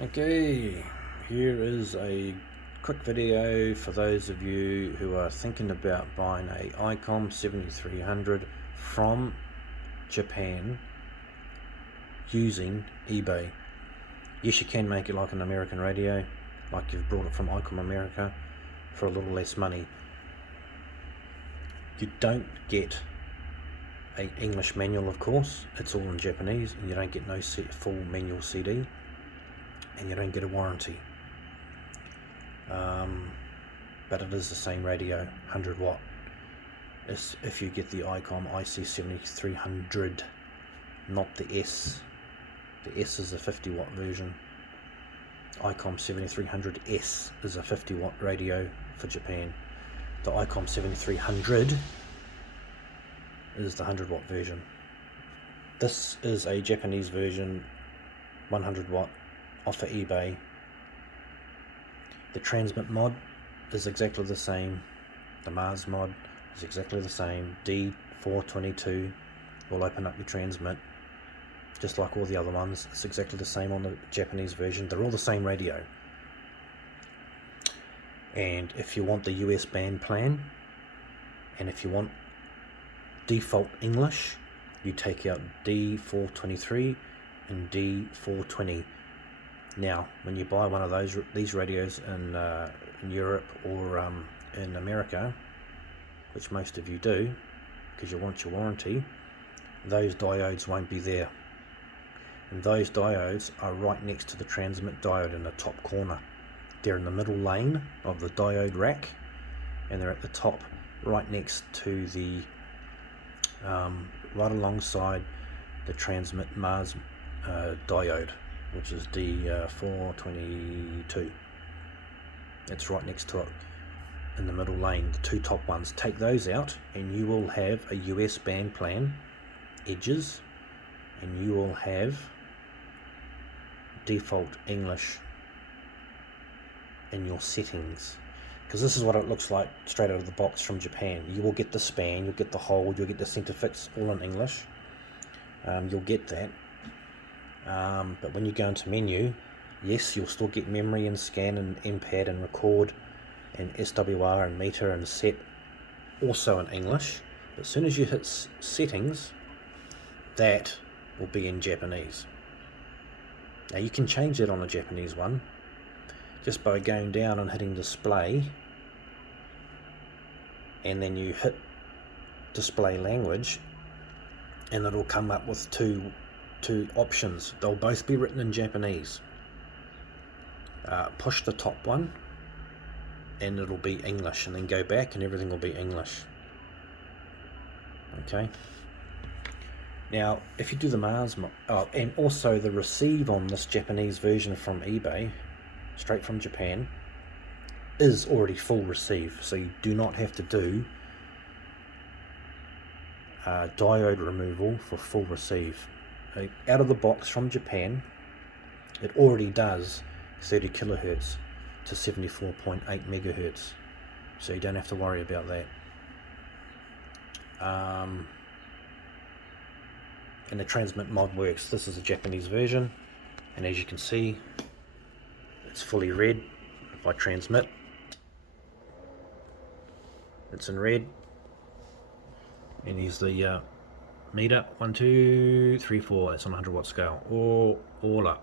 Okay, here is a quick video for those of you who are thinking about buying a ICOM 7300 from Japan using eBay. Yes, you can make it like an American radio, like you've brought it from ICOM America, for a little less money. You don't get a English manual, of course. It's all in Japanese, and you don't get no full manual CD, and you don't get a warranty. But it is the same radio, 100 watt. If you get the ICOM IC7300, not the S. The S is a 50 watt version. ICOM 7300S is a 50 watt radio for Japan. The ICOM 7300 is the 100 watt version. This is a Japanese version, 100 watt, off of eBay. The transmit mod is exactly the same. The Mars mod is exactly the same. D422 will open up your transmit, just like all the other ones. It's exactly the same on the Japanese version. They're all the same radio. And if you want the US band plan, and if you want default English, you take out D423 and D420. Now, when you buy one of these radios in Europe or in America, which most of you do, because you want your warranty, those diodes won't be there. And those diodes are right next to the transmit diode in the top corner. They're in the middle lane of the diode rack, and they're at the top, right next to the, right alongside the transmit Mars diode, which is D422. It's right next to it in the middle lane, the two top ones. Take those out and you will have a US band plan, edges, and you will have default English in your settings, because this is what it looks like straight out of the box from Japan. You will get the span, you'll get the hold, you'll get the center fix, all in English. You'll get that. But when you go into menu, yes, you'll still get memory and scan and MPAD and record and SWR and meter and set, also in English. But as soon as you hit settings, that will be in Japanese. Now you can change that on a Japanese one just by going down and hitting display, and then you hit display language, and it'll come up with two options. They'll both be written in Japanese. Push the top one and it'll be English, and then go back and everything will be English. Okay, now if you do the Mars and also the receive on this Japanese version from eBay, straight from Japan, is already full receive, so you do not have to do diode removal for full receive. Out of the box from Japan, it already does 30 kilohertz to 74.8 megahertz, so you don't have to worry about that. And the transmit mod works. This is a Japanese version, and as you can see, it's fully red. If I transmit, it's in red, and here's the meter, 1 2 3 4. That's on 100 watt scale, all up.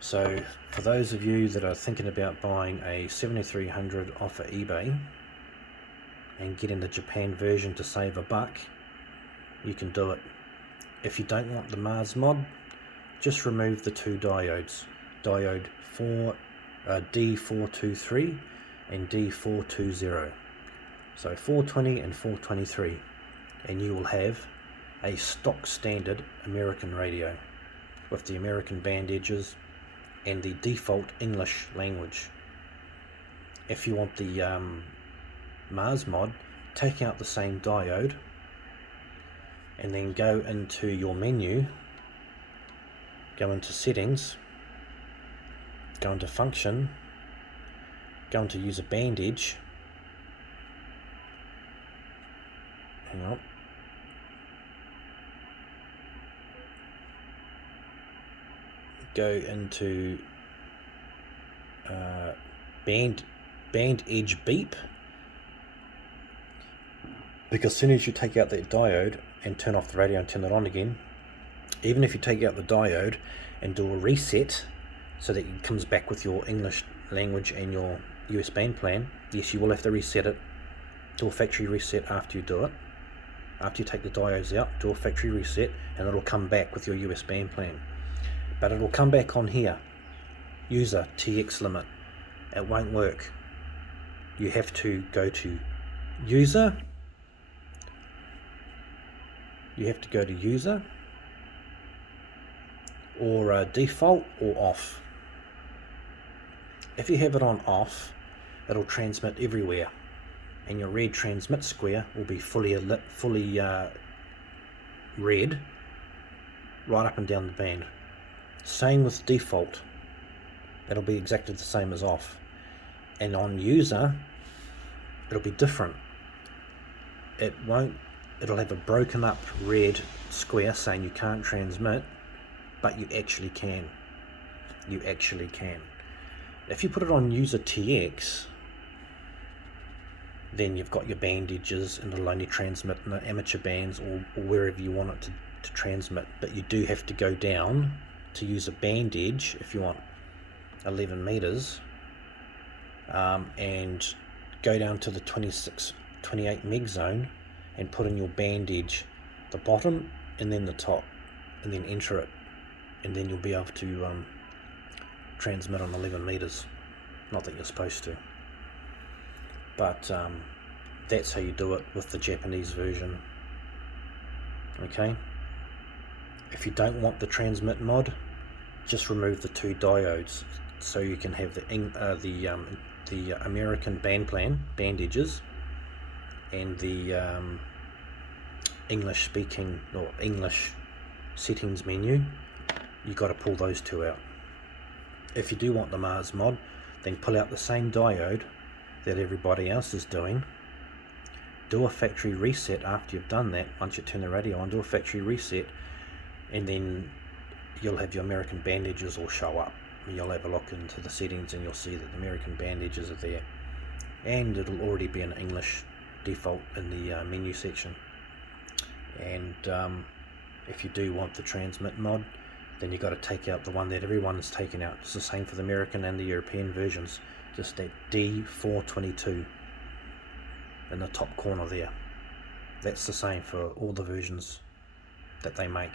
So for those of you that are thinking about buying a 7300 off of eBay and getting the Japan version to save $1, you can do it. If you don't want the Mars mod, just remove the two diodes, diode D423 and D420, so 420 and 423, and you will have a stock standard American radio with the American band edges and the default English language. If you want the Mars mod, take out the same diode and then go into your menu, go into settings, go into function, go into user band edge, hang on, go into band edge beep, because as soon as you take out that diode and turn off the radio and turn it on again, even if you take out the diode and do a reset so that it comes back with your English language and your US band plan, yes, you will have to reset it. Do a factory reset after you do it. After you take the diodes out, do a factory reset, and it'll come back with your US band plan. But it'll come back on here, user TX limit. It won't work. You have to go to user. You have to go to user, or default, or off. If you have it on off, it'll transmit everywhere, and your red transmit square will be fully red right up and down the band. Same with default, it'll be exactly the same as off. And on user, it'll be different. It'll have a broken up red square saying you can't transmit, but you actually can. You actually can. If you put it on user TX, then you've got your bandages, and it'll only transmit in the amateur bands or wherever you want it to transmit. But you do have to go down to use a bandage if you want 11 meters, and go down to the 28 meg zone and put in your bandage, the bottom and then the top, and then enter it, and then you'll be able to transmit on 11 meters. Not that you're supposed to, but that's how you do it with the Japanese version. Okay, if you don't want the transmit mod, just remove the two diodes, so you can have the American band plan bandages and the English speaking or English settings menu. You got to pull those two out. If you do want the Mars mod, then pull out the same diode that everybody else is doing. Do a factory reset after you've done that. Once you turn the radio on, do a factory reset, and then you'll have your American bandages all show up. You'll have a look into the settings and you'll see that the American bandages are there, and it'll already be in English default in the menu section. And if you do want the transmit mod, then you've got to take out the one that everyone is taking out. It's the same for the American and the European versions, just that D422 in the top corner there. That's the same for all the versions that they make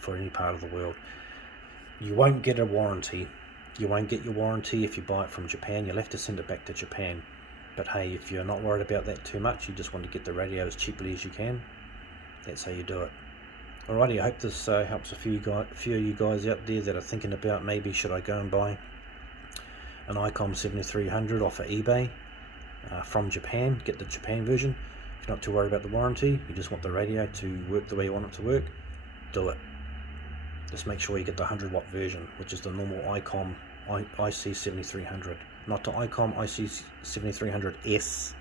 for any part of the world. You won't get a warranty. You won't get your warranty if you buy it from Japan. You'll have to send it back to Japan. But hey, if you're not worried about that too much, you just want to get the radio as cheaply as you can, that's how you do it. Alrighty, I hope this helps a few of you guys out there that are thinking about maybe should I go and buy an ICOM 7300 off of eBay from Japan, get the Japan version. If you're not too worried about the warranty, you just want the radio to work the way you want it to work, do it. Just make sure you get the 100 watt version, which is the normal ICOM IC7300, not the ICOM IC7300S,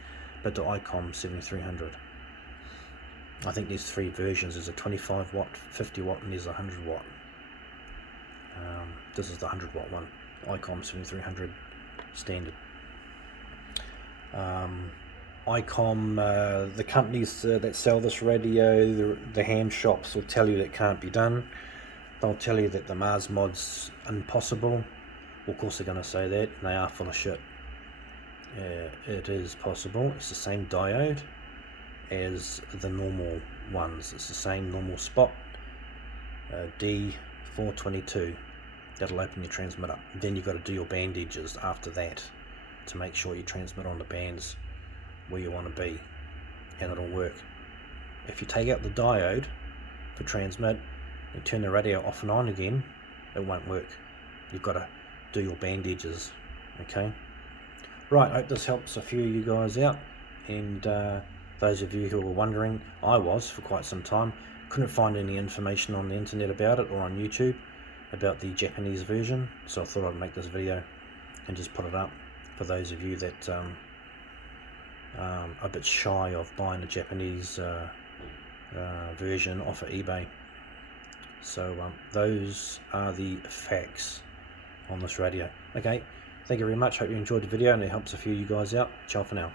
but the ICOM 7300. I think there's three versions. There's a 25 watt, 50 watt, and there's a 100 watt. This is the 100 watt one, ICOM 7300 standard. ICOM, the companies that sell this radio, the ham shops will tell you that can't be done. They'll tell you that the Mars mod's impossible. Well, of course they're going to say that, and they are full of shit. It is possible. It's the same diode as the normal ones. It's the same normal spot, D422. That'll open your transmitter. Then you've got to do your bandages after that to make sure you transmit on the bands where you want to be, and it'll work. If you take out the diode for transmit and turn the radio off and on again, it won't work. You've got to do your bandages. Okay, right, I hope this helps a few of you guys out, and those of you who were wondering, I was for quite some time, couldn't find any information on the internet about it or on YouTube about the Japanese version, so I thought I'd make this video and just put it up for those of you that are a bit shy of buying a Japanese version off of eBay. So those are the facts on this radio. Okay, thank you very much. Hope you enjoyed the video and it helps a few of you guys out. Ciao for now.